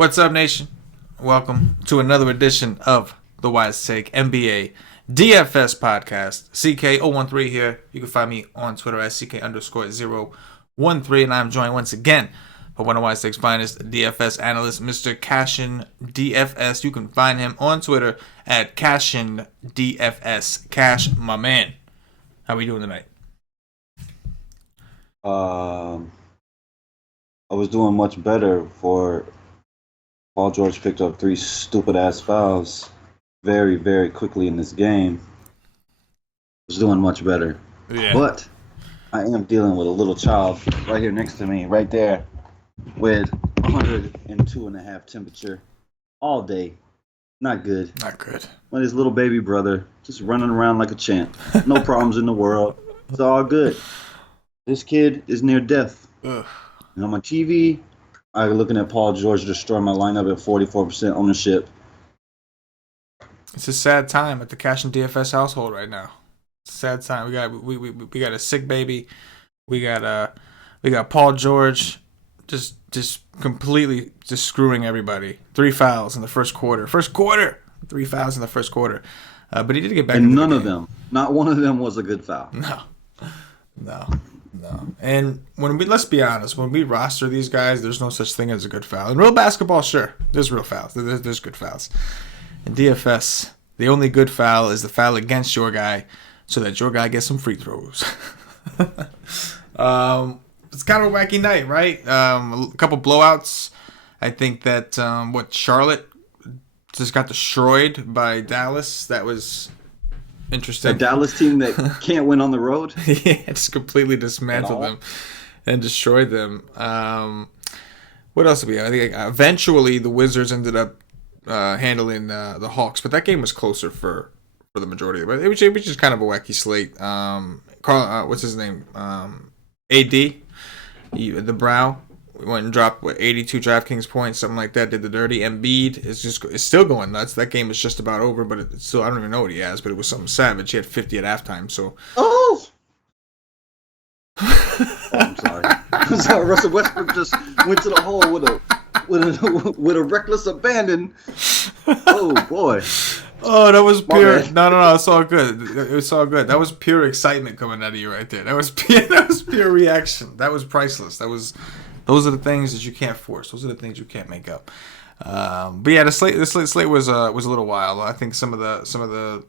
What's up, nation? Welcome to another edition of the Wise Take NBA DFS podcast. CK013 here. You can find me on Twitter at CK_013, and I'm joined once again by one of Wise Take's finest DFS analyst, Mr. CashinDFS. You can find him on Twitter at CashinDFS. Cash, my man. How we doing tonight? I was doing much better for Paul George picked up 3 stupid-ass fouls very, very quickly in this game. I was doing much better. Yeah. But I am dealing with a little child right here next to me, right there, with 102.5 temperature all day. Not good. Not good. With his little baby brother just running around like a champ. No problems in the world. It's all good. This kid is near death. Ugh. And on my TV, I'm looking at Paul George destroy my lineup at 44% ownership. It's a sad time at the CashinDFS household right now. It's a sad time. We got a sick baby. We got Paul George just completely just screwing everybody. 3 fouls in the first quarter. 3 fouls in the first quarter. But he did get back. And none of them, not one of them was a good foul. No. And let's be honest, when we roster these guys, there's no such thing as a good foul. In real basketball, sure, there's real fouls. There's good fouls. In DFS, the only good foul is the foul against your guy, so that your guy gets some free throws. It's kind of a wacky night, right? A couple blowouts. I think that Charlotte just got destroyed by Dallas. That was interesting. A Dallas team that can't win on the road? Yeah, just completely dismantled them and destroyed them. What else did we have? I think eventually the Wizards ended up handling the Hawks, but that game was closer for the majority of it. It was just kind of a wacky slate. What's his name? AD, the Brow. We went and dropped 82 DraftKings points, something like that. Did the dirty. Embiid is still going nuts. That game is just about over, but it's still, I don't even know what he has, but it was something savage. He had 50 at halftime. So. Oh, I'm sorry. I'm sorry. Russell Westbrook just went to the hole with a reckless abandon. Oh boy. Oh, that was pure. No. It's all good. It was all good. That was pure excitement coming out of you right there. That was pure reaction. That was priceless. Those are the things that you can't force. Those are the things you can't make up. But yeah, the slate was a little wild. I think some of the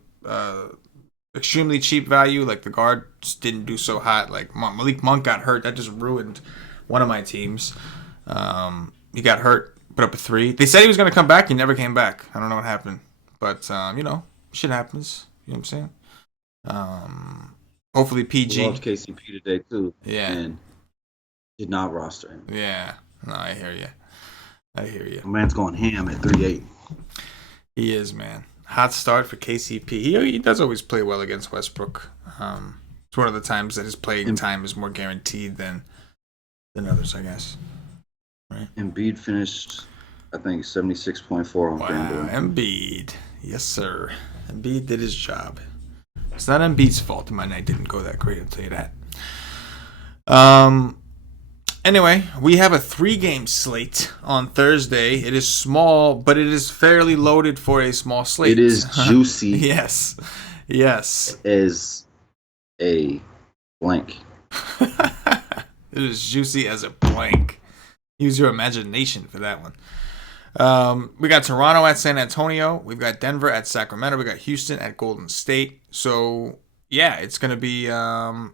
extremely cheap value, like the guards, didn't do so hot. Like Malik Monk got hurt. That just ruined one of my teams. He got hurt, put up a 3. They said he was going to come back. He never came back. I don't know what happened. But, shit happens. You know what I'm saying? Hopefully PG. I loved KCP today, too. Yeah. And did not roster him. Yeah. No, I hear you. The man's going ham at 3-8. He is, man. Hot start for KCP. He does always play well against Westbrook. It's one of the times that his playing time is more guaranteed than others, I guess. Right? Embiid finished, I think, 76.4 on FanDuel. Embiid. Yes, sir. Embiid did his job. It's not Embiid's fault that my night didn't go that great, I'll tell you that. Anyway, we have a 3-game slate on Thursday. It is small, but it is fairly loaded for a small slate. It is juicy. Yes. As a blank. It is juicy as a blank. Use your imagination for that one. We got Toronto at San Antonio. We've got Denver at Sacramento. We got Houston at Golden State. So, yeah, it's going to be I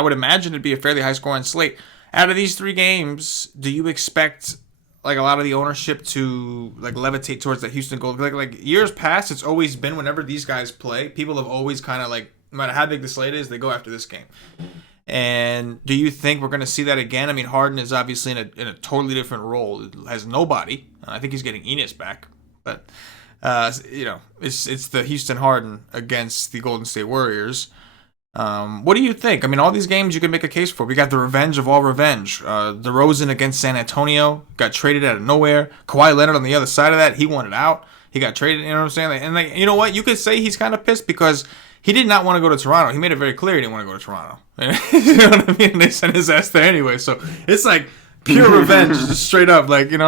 would imagine it'd be a fairly high-scoring slate. Out of these 3 games, do you expect like a lot of the ownership to like levitate towards the Houston Gold? Like years past, it's always been whenever these guys play, people have always kind of like, no matter how big the slate is, they go after this game. And do you think we're going to see that again? I mean, Harden is obviously in a totally different role. It has nobody. I think he's getting Enes back, but it's the Houston Harden against the Golden State Warriors. What do you think? I mean, all these games you can make a case for. We got the revenge of all revenge. DeRozan against San Antonio got traded out of nowhere. Kawhi Leonard on the other side of that, he wanted out. He got traded. You know what I'm saying? And you know what? You could say he's kind of pissed because he did not want to go to Toronto. He made it very clear he didn't want to go to Toronto. You know what I mean? They sent his ass there anyway. So it's like Pure revenge, just straight up, like, and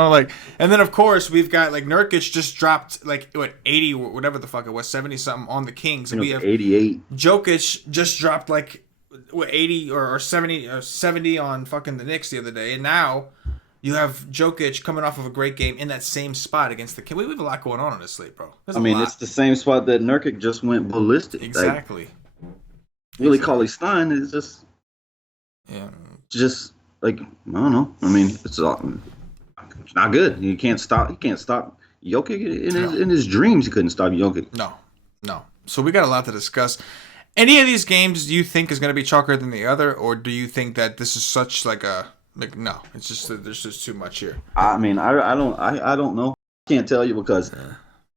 then of course we've got like Nurkic just dropped like 80 or whatever the fuck it was, 70 something on the Kings, and we have 88. Jokic just dropped like 80 or 70 on fucking the Knicks the other day, and now you have Jokic coming off of a great game in that same spot against the Kings. We have a lot going on this slate, bro. It's the same spot that Nurkic just went ballistic. Exactly. Willie Cauley-Stein is just like, I don't know. It's not good. You can't stop Jokic in his dreams. He couldn't stop Jokic. No. So we got a lot to discuss. Any of these games do you think is going to be chalkier than the other, or do you think that this is such no? It's just that there's just too much here. I don't know. I can't tell you because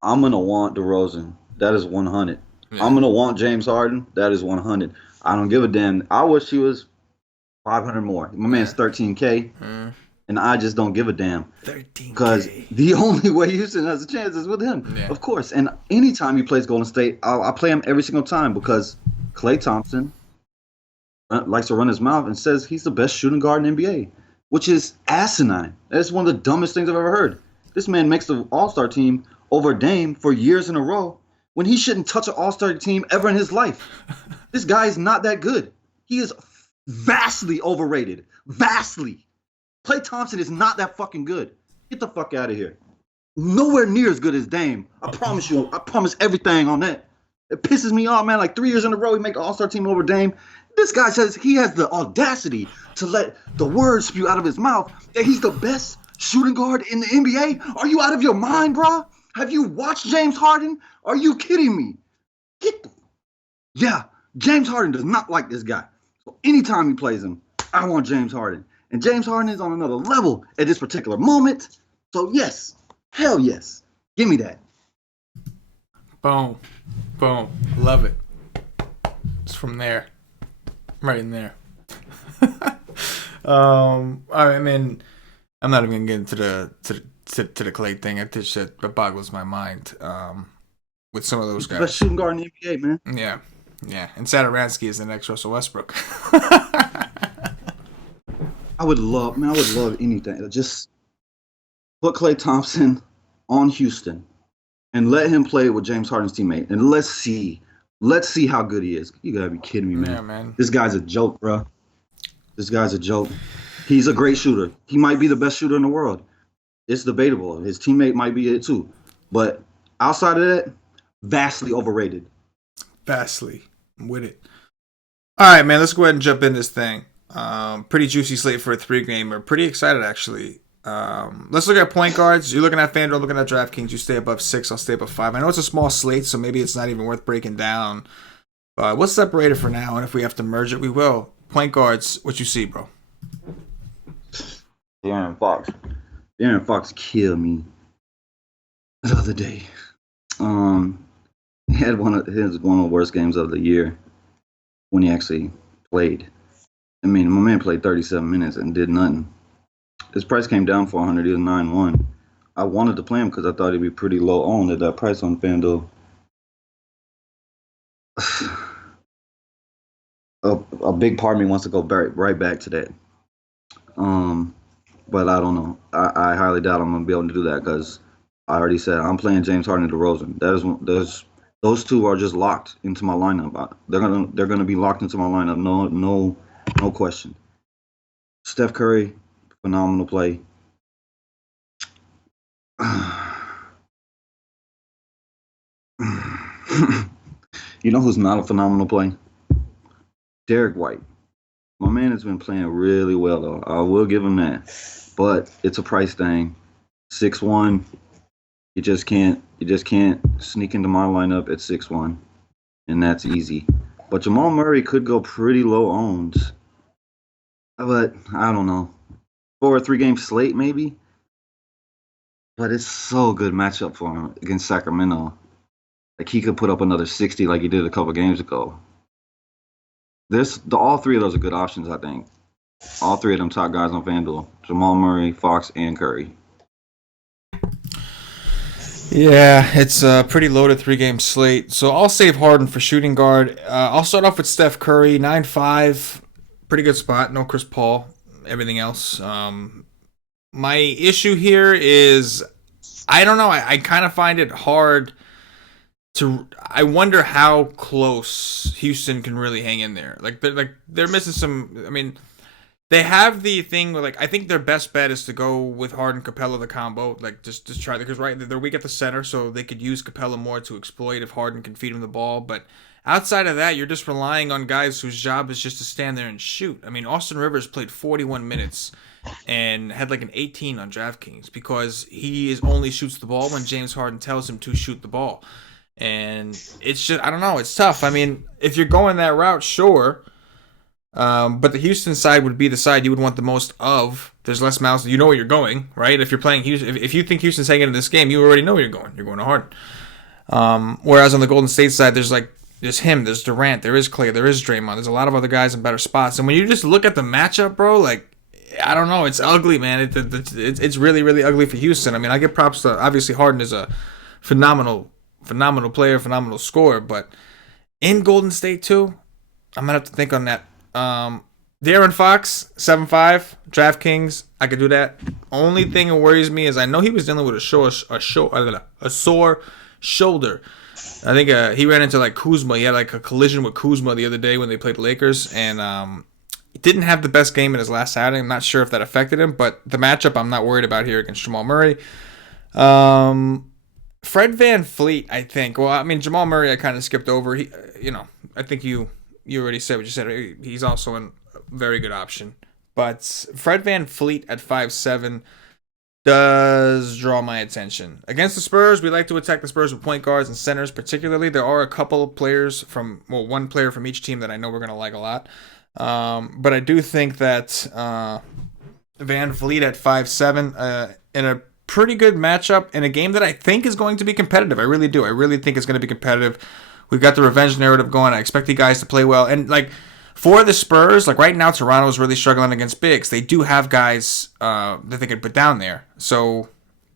I'm gonna want DeRozan. That is 100. Yeah. I'm gonna want James Harden. That is 100. I don't give a damn. I wish he was 500 more. My man's 13K, and I just don't give a damn. 13K. Because the only way Houston has a chance is with him, of course. And anytime he plays Golden State, I play him every single time because Klay Thompson likes to run his mouth and says he's the best shooting guard in the NBA, which is asinine. That's one of the dumbest things I've ever heard. This man makes the All-Star team over Dame for years in a row when he shouldn't touch an All-Star team ever in his life. This guy is not that good. He is vastly overrated. Vastly. Klay Thompson is not that fucking good. Get the fuck out of here. Nowhere near as good as Dame. I promise you. I promise everything on that. It pisses me off, man. Like 3 years in a row, he make the All-Star team over Dame. This guy says he has the audacity to let the words spew out of his mouth that he's the best shooting guard in the NBA. Are you out of your mind, bro? Have you watched James Harden? Are you kidding me? Yeah, James Harden does not like this guy. So anytime he plays him, I want James Harden. And James Harden is on another level at this particular moment. So yes, hell yes. Give me that. Boom. Love it. It's from there. Right in there. I'm not even gonna get into the Klay thing. I think that boggles my mind. With some of those guys. Best shooting guard in the NBA, man. Yeah. And Satoransky is the next Russell Westbrook. I would love anything. Just put Klay Thompson on Houston and let him play with James Harden's teammate, and let's see how good he is. You gotta be kidding me, man. Yeah, man. This guy's a joke, bro. This guy's a joke. He's a great shooter. He might be the best shooter in the world. It's debatable. His teammate might be it too. But outside of that, vastly overrated. Vastly. I'm with it. All right, man. Let's go ahead and jump in this thing. Pretty juicy slate for a 3-gamer. Pretty excited, actually. Let's look at point guards. You're looking at FanDuel, looking at DraftKings. You stay above 6. I'll stay above 5. I know it's a small slate, so maybe it's not even worth breaking down. But we'll separate it for now, and if we have to merge it, we will. Point guards, what you see, bro? Darren Fox. Darren Fox killed me the other day. He had one of the worst games of the year when he actually played. My man played 37 minutes and did nothing. His price came down 400. He was 9-1. I wanted to play him because I thought he'd be pretty low owned at that price on FanDuel. A big part of me wants to go right back to that. But I don't know. I highly doubt I'm going to be able to do that because I already said I'm playing James Harden and DeRozan. Those two are just locked into my lineup. They're gonna be locked into my lineup. No question. Steph Curry, phenomenal play. You know who's not a phenomenal play? Derrick White. My man has been playing really well though. I will give him that. But it's a price thing. 6'1". You just can't sneak into my lineup at 6'1", and that's easy. But Jamal Murray could go pretty low owned. But I don't know. For a 3-game slate, maybe. But it's so good matchup for him against Sacramento. Like he could put up another 60 like he did a couple games ago. All three of those are good options, I think. All three of them top guys on FanDuel. Jamal Murray, Fox, and Curry. Yeah, it's a pretty loaded 3-game slate. So I'll save Harden for shooting guard. I'll start off with Steph Curry, 9.5. Pretty good spot. No Chris Paul. everything else. My issue here is I don't know. I kind of find it hard to. I wonder how close Houston can really hang in there. They're missing some. I mean, they have the thing where I think their best bet is to go with Harden Capella the combo. Just try because they're weak at the center, so they could use Capella more to exploit if Harden can feed him the ball. But outside of that, you're just relying on guys whose job is just to stand there and shoot. I mean, Austin Rivers played 41 minutes and had an 18 on DraftKings because he only shoots the ball when James Harden tells him to shoot the ball. And it's just, I don't know, it's tough. I mean, if you're going that route, sure. But the Houston side would be the side you would want the most of. There's less mouths. You know where you're going, right? If you're playing Houston, if you think Houston's hanging in this game, you already know where you're going. You're going to Harden. Whereas on the Golden State side, there's him, there's Durant, there is Clay, there is Draymond. There's a lot of other guys in better spots. And when you just look at the matchup, bro, I don't know. It's ugly, man. It's really, really ugly for Houston. I mean, I give props to, obviously, Harden is a phenomenal player, phenomenal scorer. But in Golden State, too, I'm going to have to think on that. Darren Fox, 7'5", DraftKings, I could do that. Only thing that worries me is I know he was dealing with a sore shoulder. I think he ran into Kuzma. He had a collision with Kuzma the other day when they played the Lakers. And he didn't have the best game in his last outing. I'm not sure if that affected him, but the matchup I'm not worried about here against Jamal Murray. Fred VanVleet, I think. Well, I mean, Jamal Murray I kind of skipped over. I think you already said what you said. He's also a very good option. But Fred VanVleet at 5'7" does draw my attention. Against the Spurs, we like to attack the Spurs with point guards and centers particularly. There are a couple of players one player from each team that I know we're going to like a lot. But I do think that VanVleet at 5'7" in a pretty good matchup in a game that I think is going to be competitive. I really do. I really think it's going to be competitive. We've got the revenge narrative going. I expect the guys to play well. And for the Spurs, right now Toronto is really struggling against bigs. They do have guys that they could put down there. So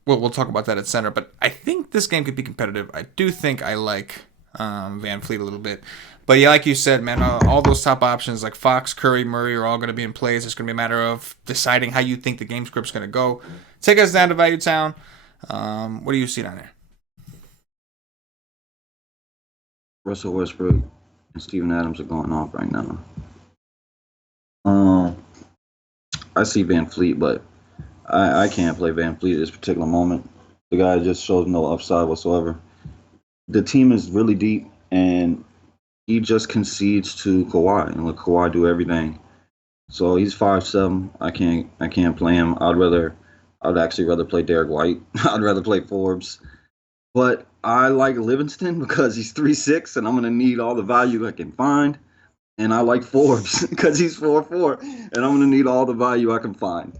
we'll talk about that at center. But I think this game could be competitive. I do think I like VanVleet a little bit. But yeah, like you said, man, all those top options like Fox, Curry, Murray are all going to be in place. It's going to be a matter of deciding how you think the game script's going to go. Take us down to Value Town. What do you see down there? Russell Westbrook and Steven Adams are going off right now. I see VanVleet, but I can't play VanVleet at this particular moment. The guy just shows no upside whatsoever. The team is really deep, and he just concedes to Kawhi and let Kawhi do everything. So he's 5'7". I can't play him. I'd actually rather play Derrick White. I'd rather play Forbes. But I like Livingston because he's 3'6", and I'm going to need all the value I can find. And I like Forbes because he's 4'4", and I'm going to need all the value I can find.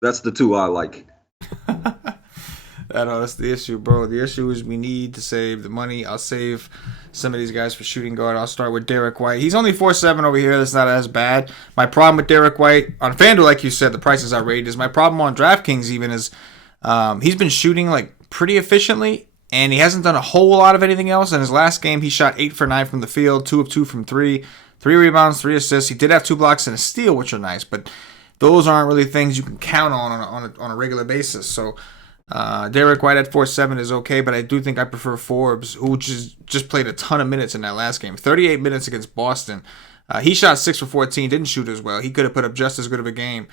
That's the two I like. I know that's the issue, bro. The issue is we need to save the money. I'll save some of these guys for shooting guard. I'll start with Derrick White. He's only 4'7" over here. That's not as bad. My problem with Derrick White on FanDuel, like you said, the price is outrageous. My problem on DraftKings even is he's been shooting pretty efficiently, and he hasn't done a whole lot of anything else. In his last game, he shot 8 for 9 from the field, 2 of 2 from 3, 3 rebounds, 3 assists. He did have 2 blocks and a steal, which are nice, but those aren't really things you can count on a regular basis. So Derrick White at 4'7" is okay, but I do think I prefer Forbes, who just played a ton of minutes in that last game. 38 minutes against Boston. He shot 6 for 14, didn't shoot as well. He could have put up just as good of a game.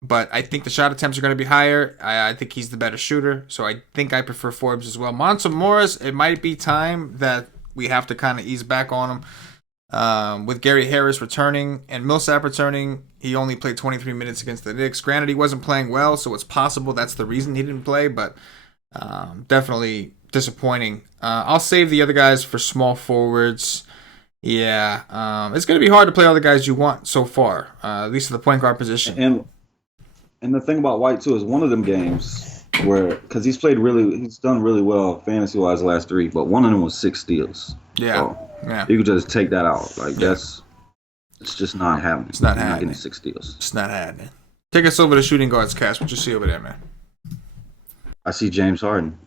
But I think the shot attempts are going to be higher. I think he's the better shooter, so I think I prefer Forbes as well. Monta Morris, it might be time that we have to kind of ease back on him. With Gary Harris returning and Millsap returning, he only played 23 minutes against the Knicks. Granted, he wasn't playing well, so it's possible that's the reason he didn't play, but definitely disappointing. I'll save the other guys for small forwards. Yeah, it's going to be hard to play all the guys you want so far, at least at the point guard position. And the thing about White too is one of them games where because he's done really well fantasy wise the last 3, but one of them was 6 steals. Yeah, so yeah. You could just take that out. It's just not happening. It's not You're happening. Not getting 6 steals. It's not happening. Take us over to shooting guards, Cass. What you see over there, man? I see James Harden.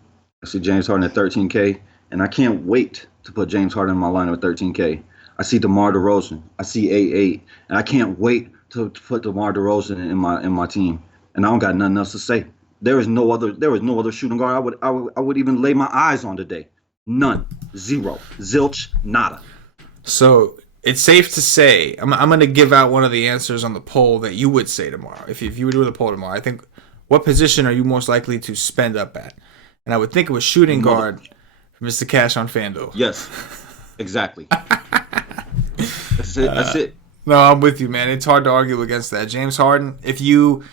I see James Harden at 13K, and I can't wait to put James Harden in my lineup at 13K. I see DeMar DeRozan. I see 8-8, and I can't wait to put DeMar DeRozan in my team. And I don't got nothing else to say. There was no other shooting guard I would even lay my eyes on today. None. Zero. Zilch. Nada. So it's safe to say, I'm going to give out one of the answers on the poll that you would say tomorrow. If you were doing the poll tomorrow, I think, what position are you most likely to spend up at? And I would think it was shooting guard for Mr. Cash on FanDuel. Yes. Exactly. That's it. That's it. No, I'm with you, man. It's hard to argue against that. James Harden, if you're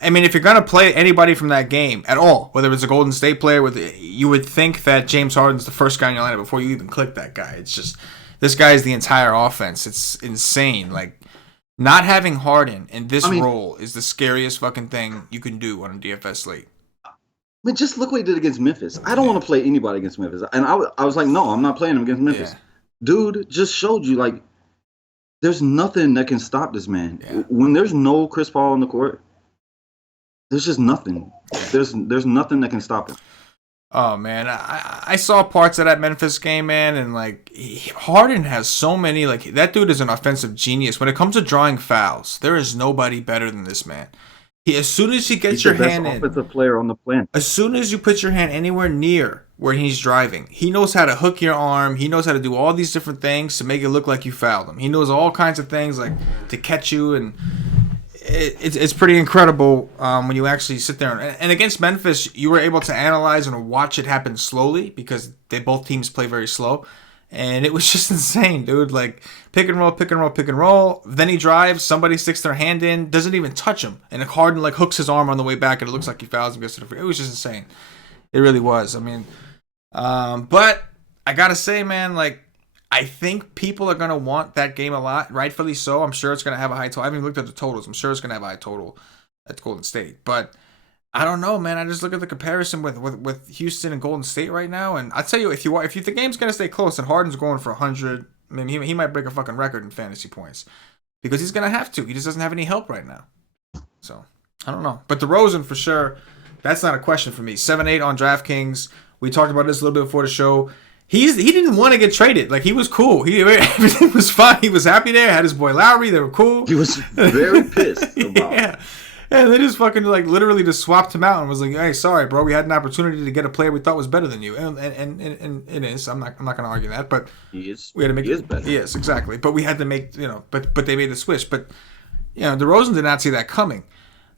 going to play anybody from that game at all, whether it's a Golden State player, you would think that James Harden's the first guy in your lineup before you even click that guy. It's just, this guy is the entire offense. It's insane. Like, not having Harden in this role is the scariest fucking thing you can do on a DFS slate. I mean, just look what he did against Memphis. I don't want to play anybody against Memphis. And I was like, no, I'm not playing him against Memphis. Yeah. Dude just showed you, like, there's nothing that can stop this man. Yeah. When there's no Chris Paul on the court, there's just nothing. There's nothing that can stop him. Oh, man. I saw parts of that Memphis game, man, and, like, Harden has so many, like, that dude is an offensive genius. When it comes to drawing fouls, there is nobody better than this man. As soon as he gets your hand in, offensive player on the planet. As soon as you put your hand anywhere near where he's driving, he knows how to hook your arm. He knows how to do all these different things to make it look like you fouled him. He knows all kinds of things, like to catch you, and it's pretty incredible when you actually sit there. And against Memphis, you were able to analyze and watch it happen slowly because both teams play very slow. And it was just insane, dude. Like, pick and roll, pick and roll, pick and roll. Then he drives. Somebody sticks their hand in, doesn't even touch him. And Harden, like, hooks his arm on the way back, and it looks like he fouls him. Gets to the free. It was just insane. It really was. I mean, but I got to say, man, like, I think people are going to want that game a lot, rightfully so. I'm sure it's going to have a high total. I haven't even looked at the totals. I'm sure it's going to have a high total at Golden State. But I don't know, man. I just look at the comparison with Houston and Golden State right now, and I tell you, if the game's gonna stay close and Harden's going for 100, I mean, he might break a fucking record in fantasy points because he's gonna have to. He just doesn't have any help right now. So I don't know, but DeRozan for sure. That's not a question for me. 7-8 on DraftKings. We talked about this a little bit before the show. He didn't want to get traded. Like, he was cool. Everything was fine. He was happy there. Had his boy Lowry. They were cool. He was very pissed about it. And they just fucking, like, literally just swapped him out and was like, hey, sorry, bro, we had an opportunity to get a player we thought was better than you. And it is. I'm not going to argue that. But he is. We had to make, he is better. Yes, exactly. But we had to make, but they made the switch. But, DeRozan did not see that coming.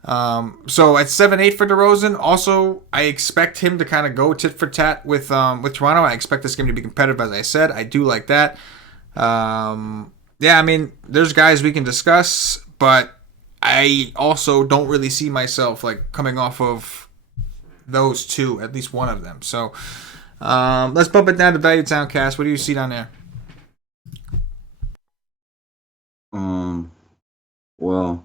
So at 7-8 for DeRozan, also, I expect him to kind of go tit for tat with Toronto. I expect this game to be competitive, as I said. I do like that. I mean, there's guys we can discuss, but I also don't really see myself, like, coming off of those two, at least one of them. So let's bump it down to Value Town Cast. What do you see down there? Well,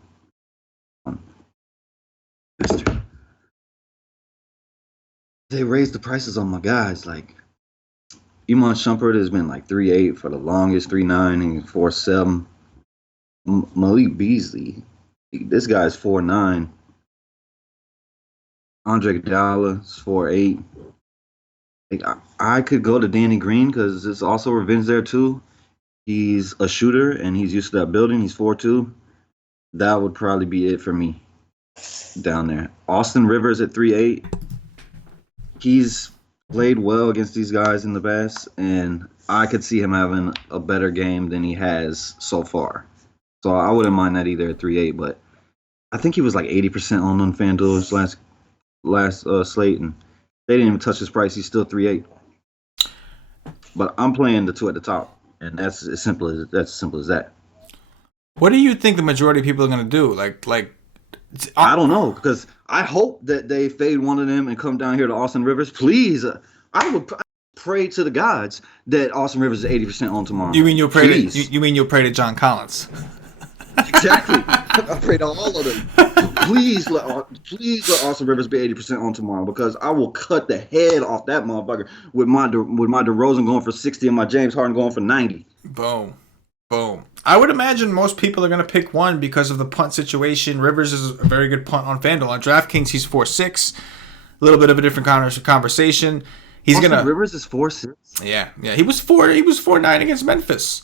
they raised the prices on my guys. Like, Iman Shumpert has been like 3.8 for the longest, 3.9 and 4.7. Malik Beasley, this guy's 4.9. Andre Iguodala is 4.8. Like, I could go to Danny Green because it's also revenge there too. He's a shooter and he's used to that building. He's 4.2. That would probably be it for me down there. Austin Rivers at 3.8. He's played well against these guys in the past, and I could see him having a better game than he has so far. So I wouldn't mind that either at 3.8, but I think he was like 80% on FanDuel's last slate, and they didn't even touch his price. He's still 3.8. But I'm playing the two at the top, and that's as simple as that. What do you think the majority of people are going to do? Like I don't know, because I hope that they fade one of them and come down here to Austin Rivers. Please, I would pray to the gods that Austin Rivers is 80% on tomorrow. You mean you'll pray to John Collins? Exactly. I pray to all of them. Please let Austin Rivers be 80% on tomorrow, because I will cut the head off that motherfucker with my DeRozan going for 60 and my James Harden going for 90. Boom. I would imagine most people are going to pick one because of the punt situation. Rivers is a very good punt on FanDuel. On DraftKings, he's 4.6. A little bit of a different conversation. Rivers is 4.6. Yeah. He was 4.9 against Memphis.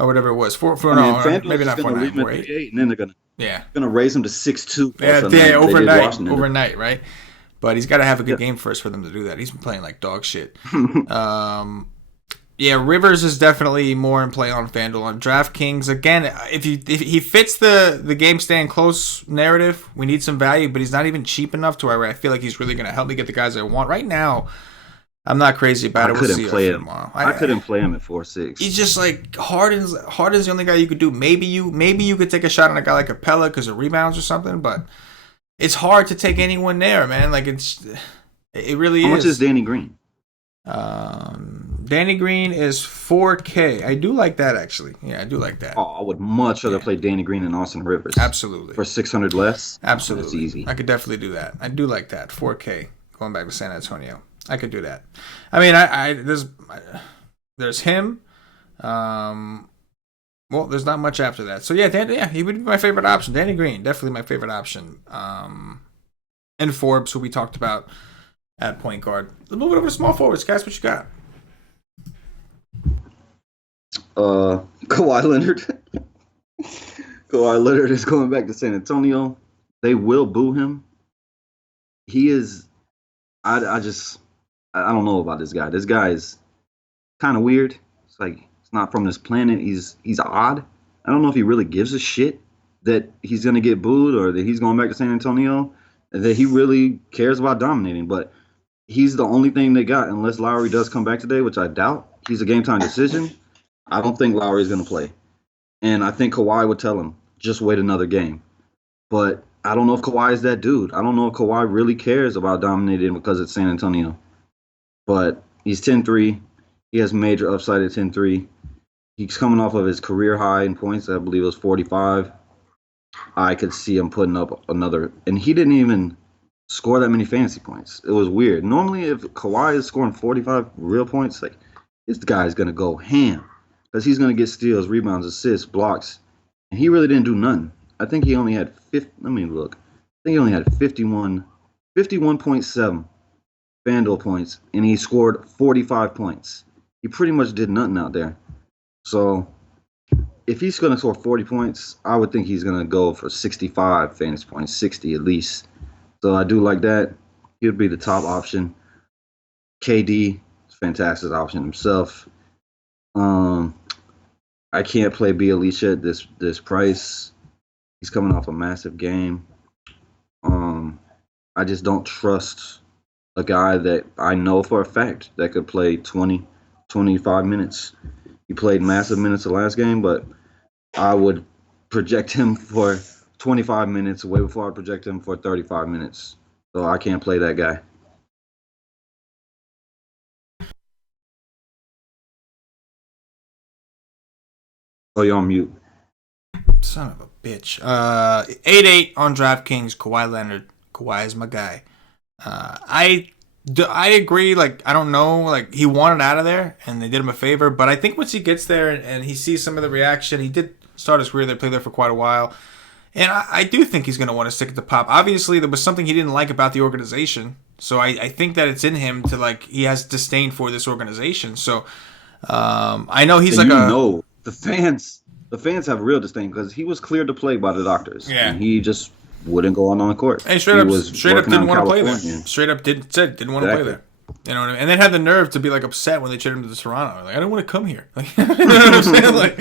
or whatever it was. I mean, FanDuel's maybe just not gonna 4.9, leave him at 4.8. 3.8, and then they're Yeah, gonna raise him to 6.2. yeah, overnight, overnight, right? But he's got to have a good game first for them to do that. He's been playing like dog shit. Yeah, Rivers is definitely more in play on FanDuel. On DraftKings, again, if he fits the game staying close narrative, we need some value, but he's not even cheap enough to where I feel like he's really going to help me get the guys I want. Right now, I'm not crazy about it. We'll see play him tomorrow. I couldn't play him at 4.6. He's just like Harden's the only guy you could do. Maybe you could take a shot on a guy like Capella because of rebounds or something, but it's hard to take anyone there, man. Like it really is. How much is Danny Green? Danny Green is 4K. I do like that, actually. Yeah, I do like that. Oh, I would much rather play Danny Green than Austin Rivers. Absolutely. For 600 less? Absolutely. That's easy. I could definitely do that. I do like that. 4K. Going back to San Antonio. I could do that. I mean, there's him. Well, there's not much after that. So, yeah, he would be my favorite option. Danny Green, definitely my favorite option. And Forbes, who we talked about at point guard. Let's move it over to small forwards. Guys, what you got? Kawhi Leonard. Kawhi Leonard is going back to San Antonio. They will boo him. He is. I don't know about this guy. This guy is kind of weird. It's like it's not from this planet. He's odd. I don't know if he really gives a shit that he's gonna get booed or that he's going back to San Antonio. That he really cares about dominating, but he's the only thing they got unless Lowry does come back today, which I doubt. He's a game time decision. I don't think Lowry's going to play. And I think Kawhi would tell him, just wait another game. But I don't know if Kawhi is that dude. I don't know if Kawhi really cares about dominating because it's San Antonio. But he's 10-3. He has major upside at 10-3. He's coming off of his career high in points. I believe it was 45. I could see him putting up another. And he didn't even score that many fantasy points. It was weird. Normally, if Kawhi is scoring 45 real points, like this guy's going to go ham. Because he's going to get steals, rebounds, assists, blocks. And he really didn't do nothing. I think he only had 50. Let me look. I think he only had 51.7 FanDuel points. And he scored 45 points. He pretty much did nothing out there. So if he's going to score 40 points, I would think he's going to go for 65 fantasy points, 60 at least. So I do like that. He would be the top option. KD, fantastic option himself. I can't play Bielicha at this price. He's coming off a massive game. I just don't trust a guy that I know for a fact that could play 20, 25 minutes. He played massive minutes the last game, but I would project him for 25 minutes way before I project him for 35 minutes. So I can't play that guy. Oh, you're on mute. Son of a bitch. 8-8 on DraftKings. Kawhi Leonard. Kawhi is my guy. I agree. Like, I don't know. Like, he wanted out of there, and they did him a favor. But I think once he gets there and he sees some of the reaction, he did start his career there, played there for quite a while. And I do think he's going to want to stick at the Pop. Obviously, there was something he didn't like about the organization. So I think that it's in him to, like, he has disdain for this organization. So I know he's the fans have real disdain because he was cleared to play by the doctors. Yeah. And he just wouldn't go on the court. Hey, straight up didn't want to play there. Straight up didn't want to play there. You know what I mean? And then had the nerve to be like upset when they traded him to Toronto. Like, I don't want to come here. Like, you know what I'm saying? Like,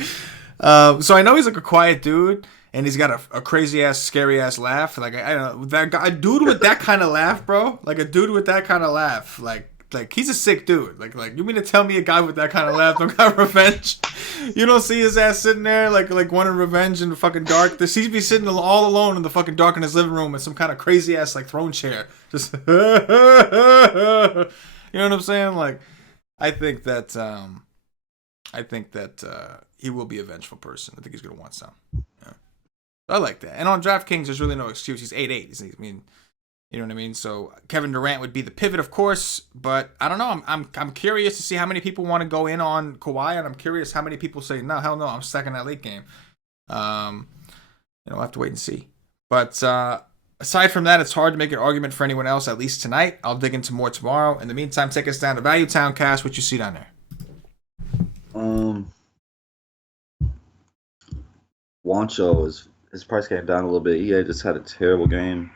so I know he's like a quiet dude, and he's got a crazy ass, scary ass laugh. Like, I don't know, that guy, a dude with that kind of laugh, bro. Like a dude with that kind of laugh, like he's a sick dude. Like you mean to tell me a guy with that kind of laugh don't got revenge? You don't see his ass sitting there like wanting revenge in the fucking dark. He'd be sitting all alone in the fucking dark in his living room in some kind of crazy ass like throne chair, just you know what I'm saying? Like, I think that he will be a vengeful person. I think he's gonna want some. Yeah. I like that. And on DraftKings, there's really no excuse. He's 8-8. I mean, you know what I mean? So Kevin Durant would be the pivot, of course, but I don't know. I'm curious to see how many people want to go in on Kawhi, and I'm curious how many people say, no, hell no, I'm stacking that late game. We'll have to wait and see. But aside from that, it's hard to make an argument for anyone else, at least tonight. I'll dig into more tomorrow. In the meantime, take us down to Value Town Cash. What you see down there? Wancho his price came down a little bit. He had just had a terrible game.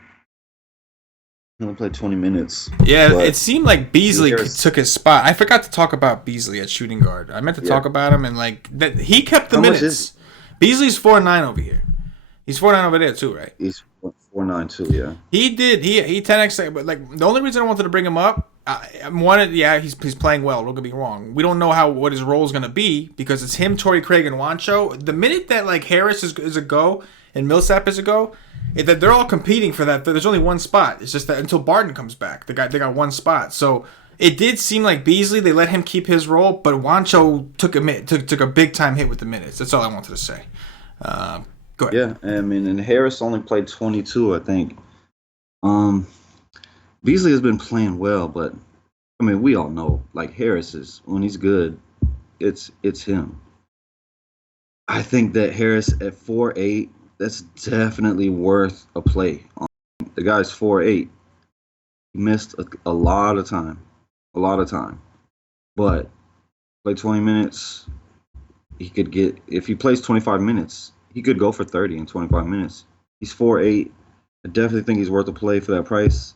He only played 20 minutes. Yeah, But it seemed like Beasley Harris, took his spot. I forgot to talk about Beasley at shooting guard. I meant to talk about him, and like that he kept the how much minutes. Beasley's 4-9 over here. He's 4-9 over there too, right? he's 4.9 too, yeah. He did. He 10x. But like the only reason I wanted to bring him up, he's playing well. Don't get me wrong. We don't know what his role is going to be because it's him, Torrey Craig, and Wancho. The minute that like Harris is a go and Millsap is a go, that they're all competing for that. There's only one spot. It's just that until Barton comes back, they got one spot. So it did seem like Beasley, they let him keep his role, but Wancho took a big time hit with the minutes. That's all I wanted to say. Go ahead. Yeah, I mean, and Harris only played 22, I think. Beasley has been playing well, but I mean, we all know like Harris is when he's good, it's him. I think that Harris at 4.8, that's definitely worth a play. The guy's 4.8. He missed a lot of time, but play 20 minutes. He could get if he plays 25 minutes. He could go for 30 in 25 minutes. He's 4.8. I definitely think he's worth a play for that price.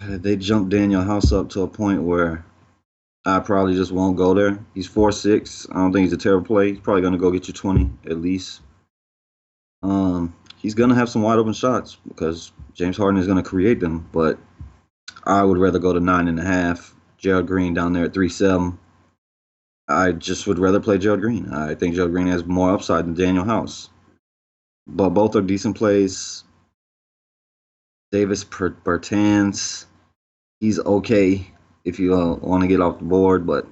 They jumped Daniel House up to a point where I probably just won't go there. He's 4.6. I don't think he's a terrible play. He's probably going to go get you 20 at least. He's going to have some wide open shots because James Harden is going to create them, but I would rather go to 9.5. Gerald Green down there at 3.7. I just would rather play Gerald Green. I think Gerald Green has more upside than Daniel House. But both are decent plays. Davis Bertans, he's okay if you want to get off the board, but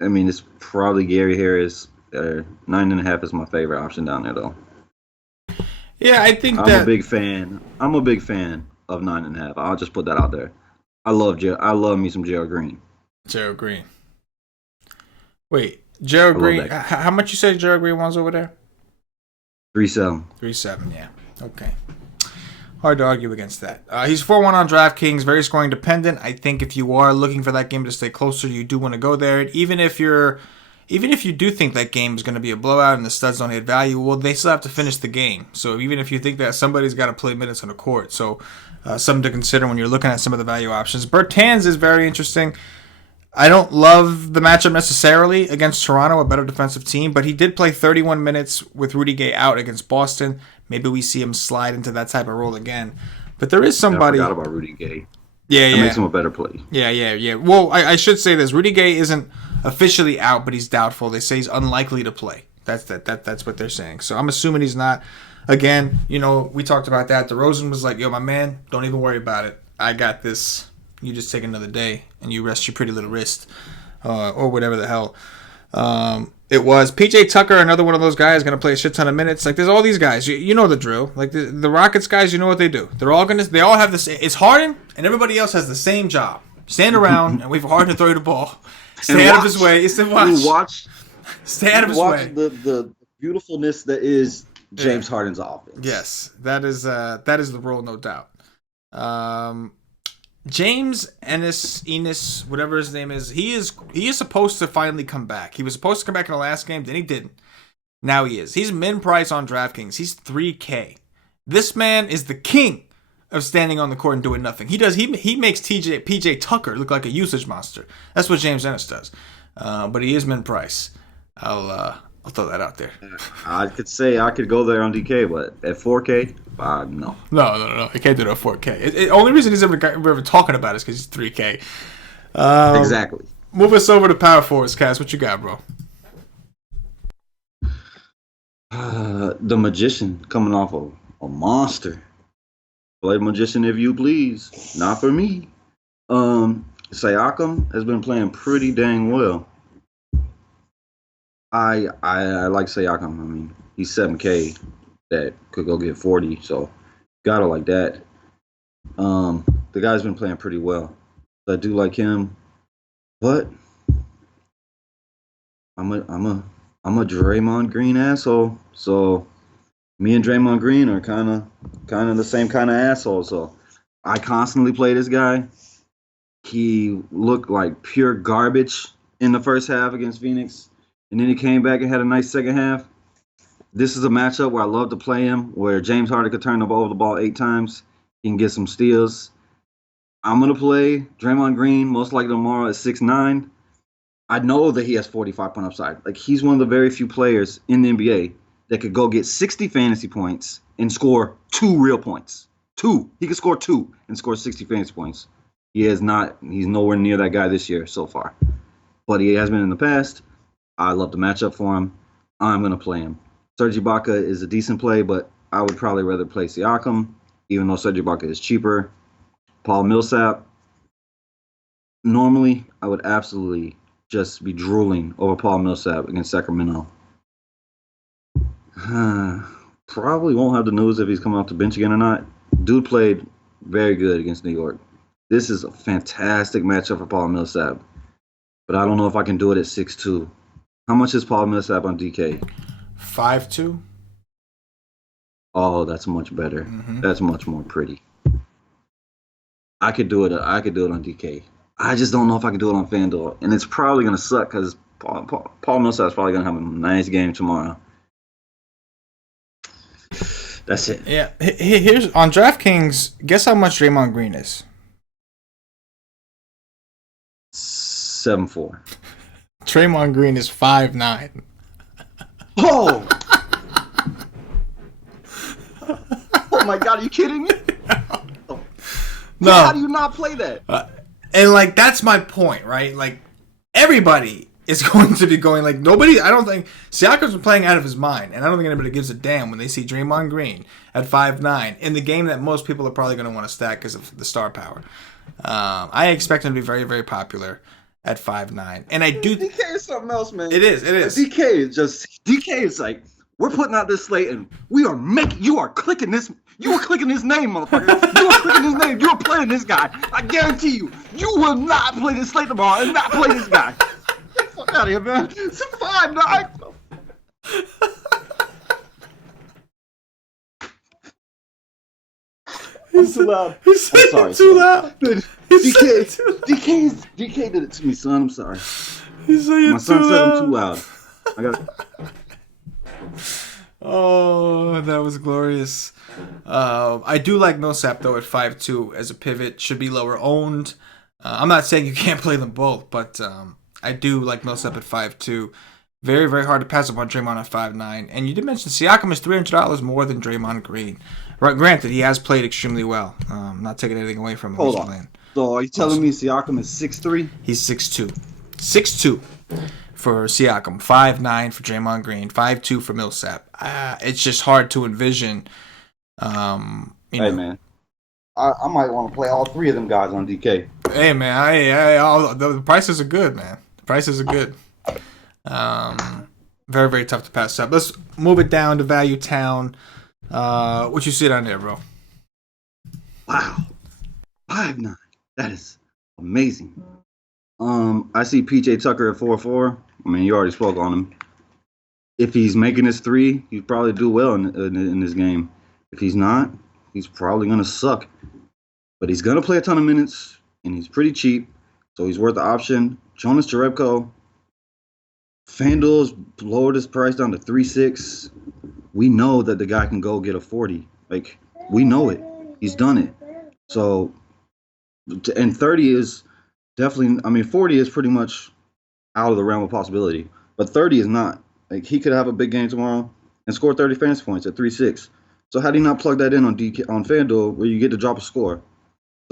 I mean, it's probably Gary Harris. 9.5 is my favorite option down there, though. Yeah, I think I'm a big fan. I'm a big fan of 9.5. I'll just put that out there. I love me some Gerald Green. Gerald Green. Wait, Gerald Green. How much you say Gerald Green wants over there? 3.7. 3.7. Yeah. Okay. Hard to argue against that. He's 4-1 on DraftKings, very scoring dependent. I think if you are looking for that game to stay closer, you do want to go there. Even if you do think that game is going to be a blowout and the studs don't hit value, well, they still have to finish the game. So even if you think that somebody's got to play minutes on the court, so something to consider when you're looking at some of the value options. Bertans is very interesting. I don't love the matchup necessarily against Toronto, a better defensive team, but he did play 31 minutes with Rudy Gay out against Boston. Maybe we see him slide into that type of role again. But there is somebody. I forgot about Rudy Gay. Yeah. That makes him a better play. Yeah. Well, I should say this. Rudy Gay isn't officially out, but he's doubtful. They say he's unlikely to play. That's what they're saying. So I'm assuming he's not. Again, we talked about that. DeRozan was like, yo, my man, don't even worry about it. I got this. You just take another day and you rest your pretty little wrist, or whatever the hell it was. PJ Tucker, another one of those guys, going to play a shit ton of minutes. Like, there's all these guys. You know the drill. Like the Rockets guys, you know what they do. They all have this. It's Harden, and everybody else has the same job. Stand around and wait for Harden to throw you the ball. Stay out of his way. It's watch. Stay out of his way. Watch the beautifulness that is James Harden's offense. Yes, that is the role, no doubt. James Ennis, whatever his name is, he is supposed to finally come back. He was supposed to come back in the last game, then he didn't. Now he is. He's min price on DraftKings. He's 3K. This man is the king of standing on the court and doing nothing. He makes PJ Tucker look like a usage monster. That's what James Ennis does. But he is min price. I'll throw that out there. I could say I could go there on DK, but at 4K, no. No. He can't do it at 4K. The only reason he's ever talking about it is because he's 3K. Exactly. Move us over to power forwards, Cass. What you got, bro? The Magician coming off of a monster. Play Magician if you please. Not for me. Siakam has been playing pretty dang well. I like Siakam. I mean, he's 7K that could go get 40, so gotta like that. The guy's been playing pretty well. So I do like him, but I'm a Draymond Green asshole. So me and Draymond Green are kind of the same kind of asshole. So I constantly play this guy. He looked like pure garbage in the first half against Phoenix. And then he came back and had a nice second half. This is a matchup where I love to play him, where James Harden could turn over the ball 8 times. He can get some steals. I'm going to play Draymond Green most likely tomorrow at 6'9". I know that he has 45-point upside. Like, he's one of the very few players in the NBA that could go get 60 fantasy points and score 2 real points. 2. He could score 2 and score 60 fantasy points. He's nowhere near that guy this year so far. But he has been in the past. I love the matchup for him. I'm going to play him. Serge Ibaka is a decent play, but I would probably rather play Siakam, even though Serge Ibaka is cheaper. Paul Millsap. Normally, I would absolutely just be drooling over Paul Millsap against Sacramento. Probably won't have the news if he's coming off the bench again or not. Dude played very good against New York. This is a fantastic matchup for Paul Millsap, but I don't know if I can do it at 6'2". How much is Paul Millsap on DK? 5'2". Oh, that's much better. That's much more pretty. I could do it. I could do it on DK. I just don't know if I can do it on FanDuel, and it's probably gonna suck because Paul Millsap's probably gonna have a nice game tomorrow. That's it. Yeah. Here's on DraftKings. Guess how much Draymond Green is? 7'4". Draymond Green is 5'9". Oh! Oh my God! Are you kidding me? No. How do you not play that? And like that's my point, right? Like everybody is going to be going like nobody. I don't think Siakam's been playing out of his mind, and I don't think anybody gives a damn when they see Draymond Green at 5'9" in the game that most people are probably going to want to stack because of the star power. I expect him to be very, very popular at 5'9", and I do. DK is something else, man. It is. DK is like, we're putting out this slate and we are making. You are clicking this. You are clicking his name, motherfucker. You are clicking his name. You are playing this guy. I guarantee you, you will not play this slate tomorrow and not play this guy. Get the fuck out of here, man. It's 5'9". He's too loud. He said I'm sorry, too loud. DK did it to me, son. I'm sorry. My son said I'm too loud. I got. Oh, that was glorious. I do like Millsap though at 5'2" as a pivot. Should be lower owned. I'm not saying you can't play them both, but I do like Millsap at 5'2". Very, very hard to pass up on Draymond at 5'9". And you did mention Siakam is $300 more than Draymond Green. Right, granted, he has played extremely well. Not taking anything away from him. Hold on. So are you telling me Siakam is 6'3"? He's 6'2". 6'2". For Siakam, 5'9" for Draymond Green, 5'2" for Millsap. It's just hard to envision. Hey, man. I might want to play all 3 of them guys on DK. Hey, man. The prices are good, man. The prices are good. Very, very tough to pass up. Let's move it down to Value Town. What you see down there, bro? Wow. 5'9". That is amazing. I see PJ Tucker at 4'4". I mean, you already spoke on him. If he's making his 3, he'd probably do well in this game. If he's not, he's probably going to suck. But he's going to play a ton of minutes, and he's pretty cheap, so he's worth the option. Jonas Jerebko, FanDuel's lowered his price down to 3.6. We know that the guy can go get a 40. Like, we know it. He's done it. So, and 30 is definitely, I mean, 40 is pretty much out of the realm of possibility. But 30 is not. Like, he could have a big game tomorrow and score 30 fantasy points at 3.6. So how do you not plug that in on FanDuel where you get to drop a score?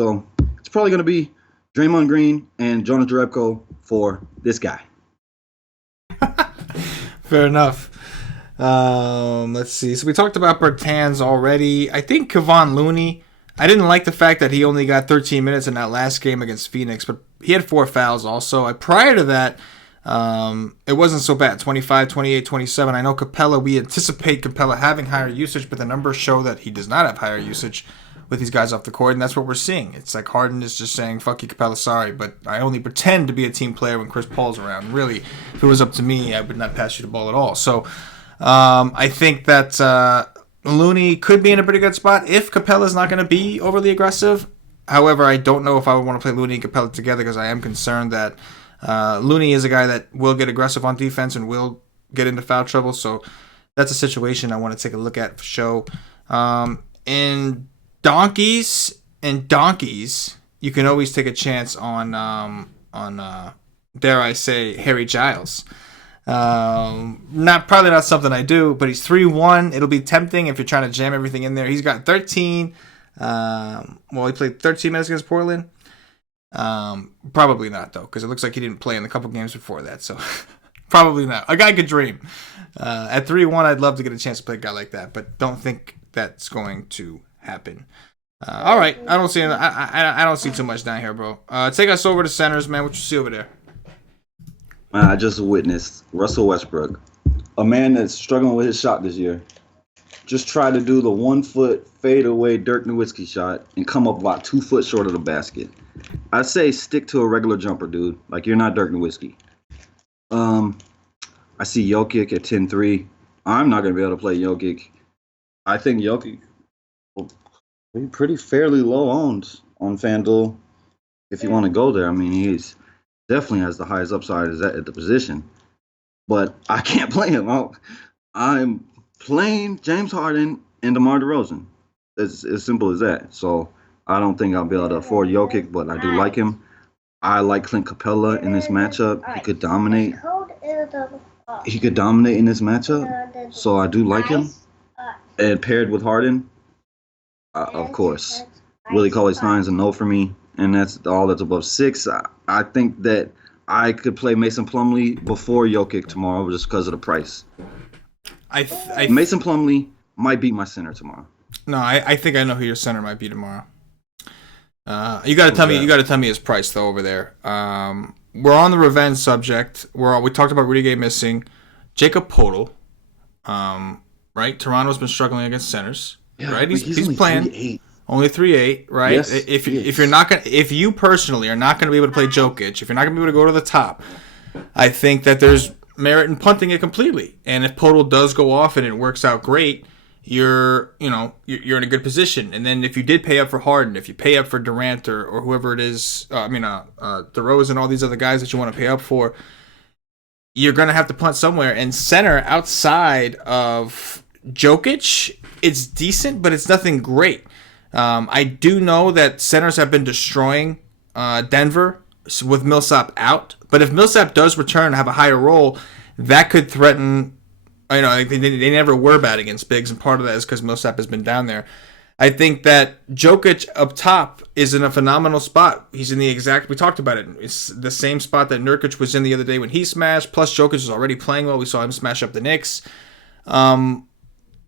So it's probably going to be Draymond Green and Jonas Jerebko for this guy. Fair enough. Let's see. So we talked about Bertans already. I think Kevon Looney, I didn't like the fact that he only got 13 minutes in that last game against Phoenix, but he had 4 fouls also. Prior to that, it wasn't so bad. 25, 28, 27. I know Capella, we anticipate Capella having higher usage, but the numbers show that he does not have higher usage with these guys off the court, and that's what we're seeing. It's like Harden is just saying, fuck you, Capella, sorry, but I only pretend to be a team player when Chris Paul's around. Really, if it was up to me, I would not pass you the ball at all. So I think that Looney could be in a pretty good spot if Capella's not going to be overly aggressive. However, I don't know if I would want to play Looney and Capella together because I am concerned that Looney is a guy that will get aggressive on defense and will get into foul trouble. So that's a situation I want to take a look at for show. In donkeys, you can always take a chance on dare I say, Harry Giles. Probably not something I do, but he's 3-1. It'll be tempting if you're trying to jam everything in there. He's got 13. He played 13 minutes against Portland. Probably not though, because it looks like he didn't play in the couple games before that. So probably not. A guy could dream. At 3-1, I'd love to get a chance to play a guy like that, but don't think that's going to happen. All right, I don't see too much down here, bro. Take us over to centers, man. What you see over there? I just witnessed Russell Westbrook, a man that's struggling with his shot this year, just tried to do the 1 foot fadeaway Dirk Nowitzki shot and come up about 2 foot short of the basket. I say stick to a regular jumper, dude. Like, you're not Dirk Nowitzki. I see Jokic at 10-3. I'm not going to be able to play Jokic. I think Jokic will be pretty fairly low owned on FanDuel if you want to go there. I mean, he's definitely has the highest upside at the position. But I can't play him. I'm playing James Harden and DeMar DeRozan. It's as simple as that. So I don't think I'll be able to afford Jokic, but I do like him. I like Clint Capella in this matchup. He could dominate. He could dominate in this matchup. So I do like him. And paired with Harden, of course. Willie Cauley-Stein's a no for me. And that's all that's above 6. I think that I could play Mason Plumlee before Jokic tomorrow just because of the price. Mason Plumlee might beat my center tomorrow. No, I think I know who your center might be tomorrow. You got to tell me. You got to tell me his price though over there. We're on the revenge subject. We talked about Rudy Gay missing. Jacob Poeltl, right? Toronto's been struggling against centers. Yeah, right? He's playing 3-8. Only 3-8, right? Yes, if you personally are not going to be able to play Jokic, if you're not going to be able to go to the top, I think that there's merit in punting it completely. And if Poeltl does go off and it works out great, you're in a good position. And then if you did pay up for Harden, if you pay up for Durant or whoever it is, DeRozan and all these other guys that you want to pay up for, you're going to have to punt somewhere. And center outside of Jokic, it's decent, but it's nothing great. I do know that centers have been destroying Denver with Millsap out. But if Millsap does return and have a higher role, that could threaten. They never were bad against bigs, and part of that is because Millsap has been down there. I think that Jokic up top is in a phenomenal spot. He's in the exact. We talked about it. It's the same spot that Nurkic was in the other day when he smashed. Plus, Jokic is already playing well. We saw him smash up the Knicks.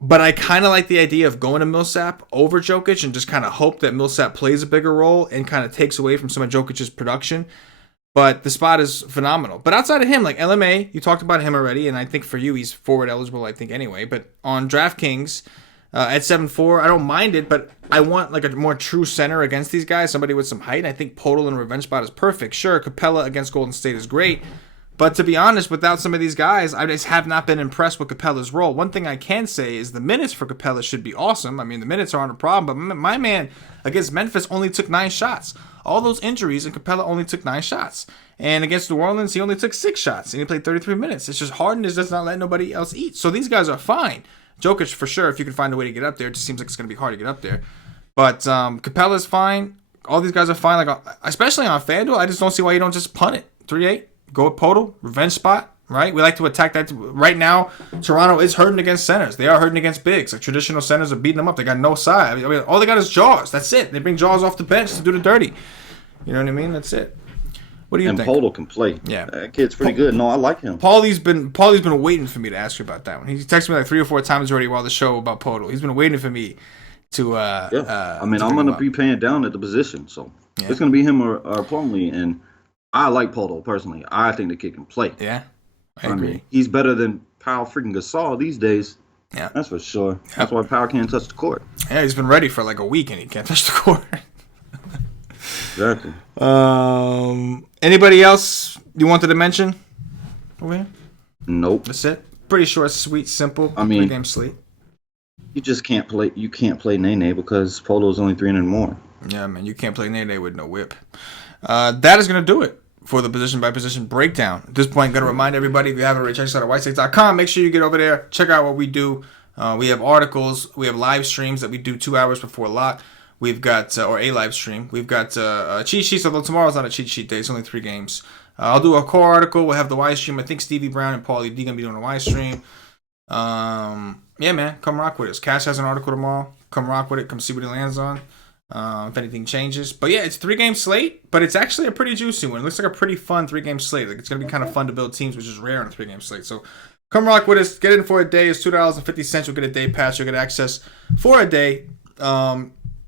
But I kind of like the idea of going to Millsap over Jokic and just kind of hope that Millsap plays a bigger role and kind of takes away from some of Jokic's production. But the spot is phenomenal. But outside of him, like LMA, you talked about him already, and I think for you he's forward eligible, I think, anyway. But on DraftKings at 7-4, I don't mind it, but I want like a more true center against these guys, somebody with some height. I think Poeltl in revenge spot is perfect. Sure, Capella against Golden State is great. But to be honest, without some of these guys, I just have not been impressed with Capella's role. One thing I can say is the minutes for Capella should be awesome. I mean, the minutes aren't a problem, but my man against Memphis only took 9 shots. All those injuries, and Capella only took 9 shots. And against New Orleans, he only took 6 shots, and he played 33 minutes. It's just Harden is just not letting nobody else eat. So these guys are fine. Jokic, for sure, if you can find a way to get up there. It just seems like it's going to be hard to get up there. But Capella's fine. All these guys are fine. Like especially on FanDuel, I just don't see why you don't just punt it. 3-8. Go with Poeltl, revenge spot, right? We like to attack that. Right now, Toronto is hurting against centers. They are hurting against bigs. Like traditional centers are beating them up. They got no side. I mean, all they got is Jaws. That's it. They bring Jaws off the bench to do the dirty. You know what I mean? That's it. What do you think? And Poeltl can play. Yeah, that kid's pretty good. No, I like him. Paulie's been waiting for me to ask you about that one. He texted me like 3 or 4 times already while the show about Poeltl. He's been waiting for me to. I mean, I'm gonna be paying down at the position, so it's gonna be him or Plumlee and. I like Poeltl personally. I think the kid can play. Yeah, I agree. Mean, he's better than Powell freaking Gasol these days. Yeah, that's for sure. Yep. That's why Powell can't touch the court. Yeah, he's been ready for like a week and he can't touch the court. Exactly. Anybody else you wanted to mention over here? Nope. That's it. Pretty short, sweet, simple. I mean, game slate. You just can't play. You can't play Nene because Poeltl's only 300 more. Yeah, man, you can't play Nene with no whip. That is going to do it for the position-by-position breakdown. At this point, I'm going to remind everybody, if you haven't already checked us out at whitestakes.com, make sure you get over there, check out what we do. We have articles, we have live streams that we do 2 hours before lock. We've got, or a live stream. We've got cheat sheets, although tomorrow's not a cheat sheet day. It's only 3 games. I'll do a core article. We'll have the Y stream. I think Stevie Brown and Paulie D going to be doing a Y stream. Yeah, man, come rock with us. Cash has an article tomorrow. Come rock with it. Come see what he lands on. If anything changes. But yeah, it's a 3-game slate, but it's actually a pretty juicy one. It looks like a pretty fun 3-game slate. Like, it's going to be kind of fun to build teams, which is rare in a 3-game slate. So come rock with us. Get in for a day. It's $2.50. You'll get a day pass. You'll get access for a day.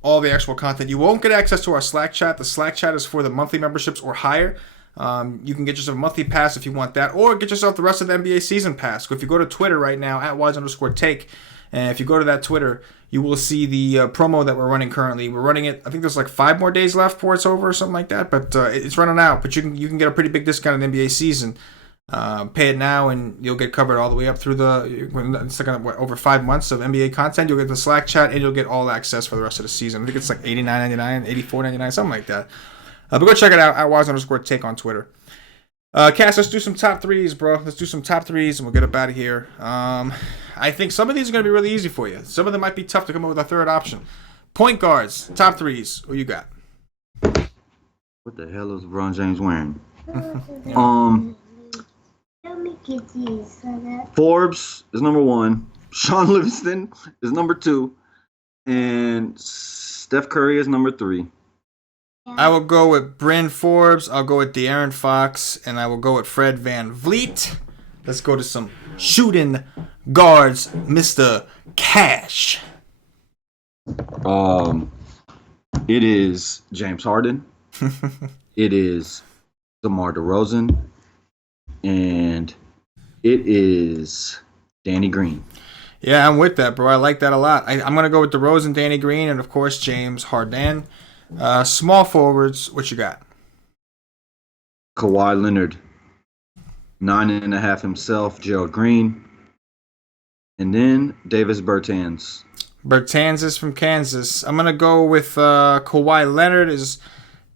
All the actual content. You won't get access to our Slack chat. The Slack chat is for the monthly memberships or higher. You can get yourself a monthly pass if you want that, or get yourself the rest of the NBA season pass. So if you go to Twitter right now, @wise_take, and if you go to that Twitter, you will see the promo that we're running currently. We're running it, I think there's like 5 more days left before it's over or something like that, but it's running out. But you can get a pretty big discount in the NBA season. Pay it now and you'll get covered all the way up through it's like over 5 months of NBA content. You'll get the Slack chat and you'll get all access for the rest of the season. I think it's like $89.99, $84.99, something like that. But go check it out at @wise_take on Twitter. Cass, let's do some top threes, bro. Let's do some top threes and we'll get up out of here. I think some of these are going to be really easy for you. Some of them might be tough to come up with a third option. Point guards, top threes. Who you got? What the hell is LeBron James wearing? Forbes is number 1. Sean Livingston is number 2. And Steph Curry is number 3. I will go with Bryn Forbes. I'll go with Darren Fox. And I will go with Fred VanVleet. Let's go to some shooting guards, Mr. Cash. It is James Harden. It is DeMar DeRozan. And it is Danny Green. Yeah, I'm with that, bro. I like that a lot. I'm going to go with DeRozan, Danny Green, and, of course, James Harden. Small forwards, what you got? Kawhi Leonard, 9.5 himself, Gerald Green. And then Davis Bertans. Bertans is from Kansas. I'm going to go with Kawhi Leonard is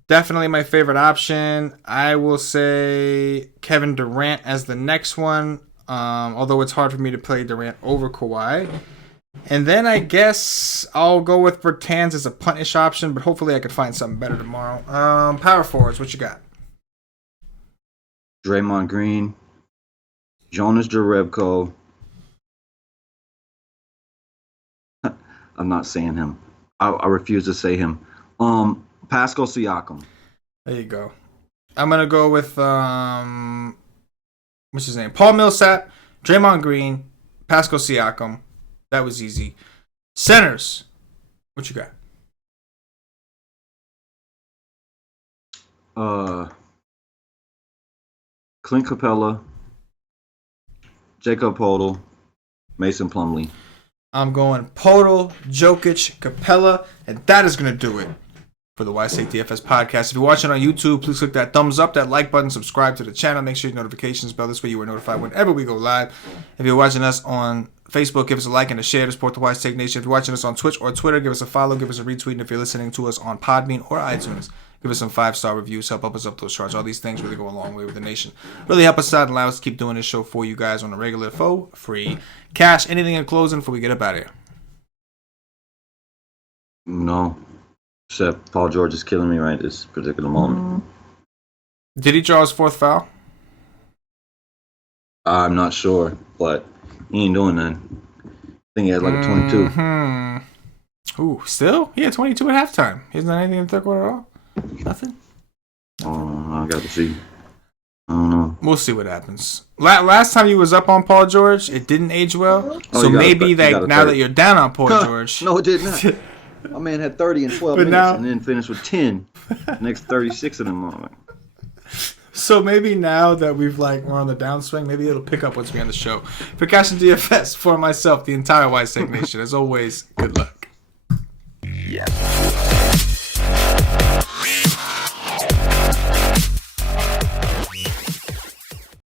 definitely my favorite option. I will say Kevin Durant as the next one, although it's hard for me to play Durant over Kawhi. And then I guess I'll go with Bertans as a punish option, but hopefully I can find something better tomorrow. Power forwards, what you got? Draymond Green, Jonas Jerebko. I'm not saying him. I refuse to say him. Pascal Siakam. There you go. I'm going to go with, what's his name? Paul Millsap, Draymond Green, Pascal Siakam. That was easy. Centers. What you got? Clint Capella, Jacob Podol, Mason Plumlee. I'm going Podol, Jokic, Capella, and that is going to do it for the Why State DFS podcast. If you're watching on YouTube, please click that thumbs up, that like button, subscribe to the channel, make sure your notifications bell. This way you are notified whenever we go live. If you're watching us on Facebook, give us a like and a share to support the Why State Nation. If you're watching us on Twitch or Twitter, give us a follow, give us a retweet. And if you're listening to us on Podbean or iTunes, give us some 5-star reviews, help us up those charts. All these things really go a long way with the nation. Really help us out and allow us to keep doing this show for you guys on a regular for free. Cash, anything in closing before we get up out of here? No. Except Paul George is killing me right this particular moment. Did he draw his 4th foul? I'm not sure, but he ain't doing nothing. I think he had like a 22. Ooh, still? He had 22 at halftime. He hasn't done anything in the third quarter at all? Nothing? I got to see. I don't know. We'll see what happens. Last time you was up on Paul George, it didn't age well. So maybe now that you're down on Paul George. No, it did not. My man had 30 in 12 minutes and then finished with 10. Next 36 of them. So maybe now that we're on the downswing, maybe it'll pick up once we're on the show. For CashinDFS, for myself, the entire White State Nation, as always, good luck. Yeah.